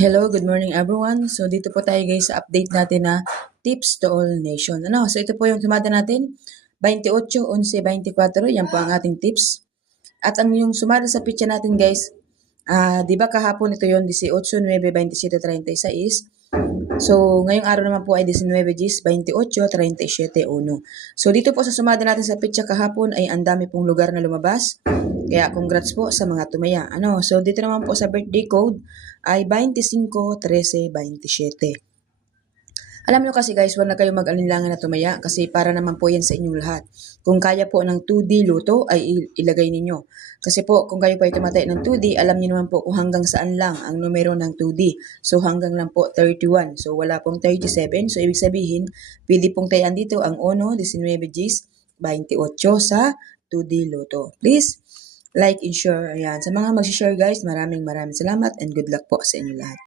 Hello, good morning everyone. So dito po tayo guys sa update natin na tips to all nation. So ito po yung sumada natin, 28, 11, 24, yan po ang ating tips. At ang yung sumada sa picture natin guys, di ba kahapon ito yung 18, 9, 27, 36. So ngayong araw naman po ay 19, 28, 37, 1. So dito po sa sumada natin sa picture kahapon ay ang dami pong lugar na lumabas. Kaya congrats po sa mga tumaya. So dito naman po sa birthday code ay 25, 13, 27. Alam nyo kasi guys, wag na kayo mag-alinlangan na tumaya kasi para naman po yan sa inyong lahat. Kung kaya po ng 2D luto ay ilagay ninyo. Kasi po kung kayo po ay tumatay ng 2D, alam niyo naman po kung hanggang saan lang ang numero ng 2D. So hanggang lang po 31. So wala pong 37. So ibig sabihin, pwede pong tayan dito ang 1, 19, 28 sa 2D luto. Please, like and share. Ayan. Sa mga mag-share guys, maraming salamat and good luck po sa inyo lahat.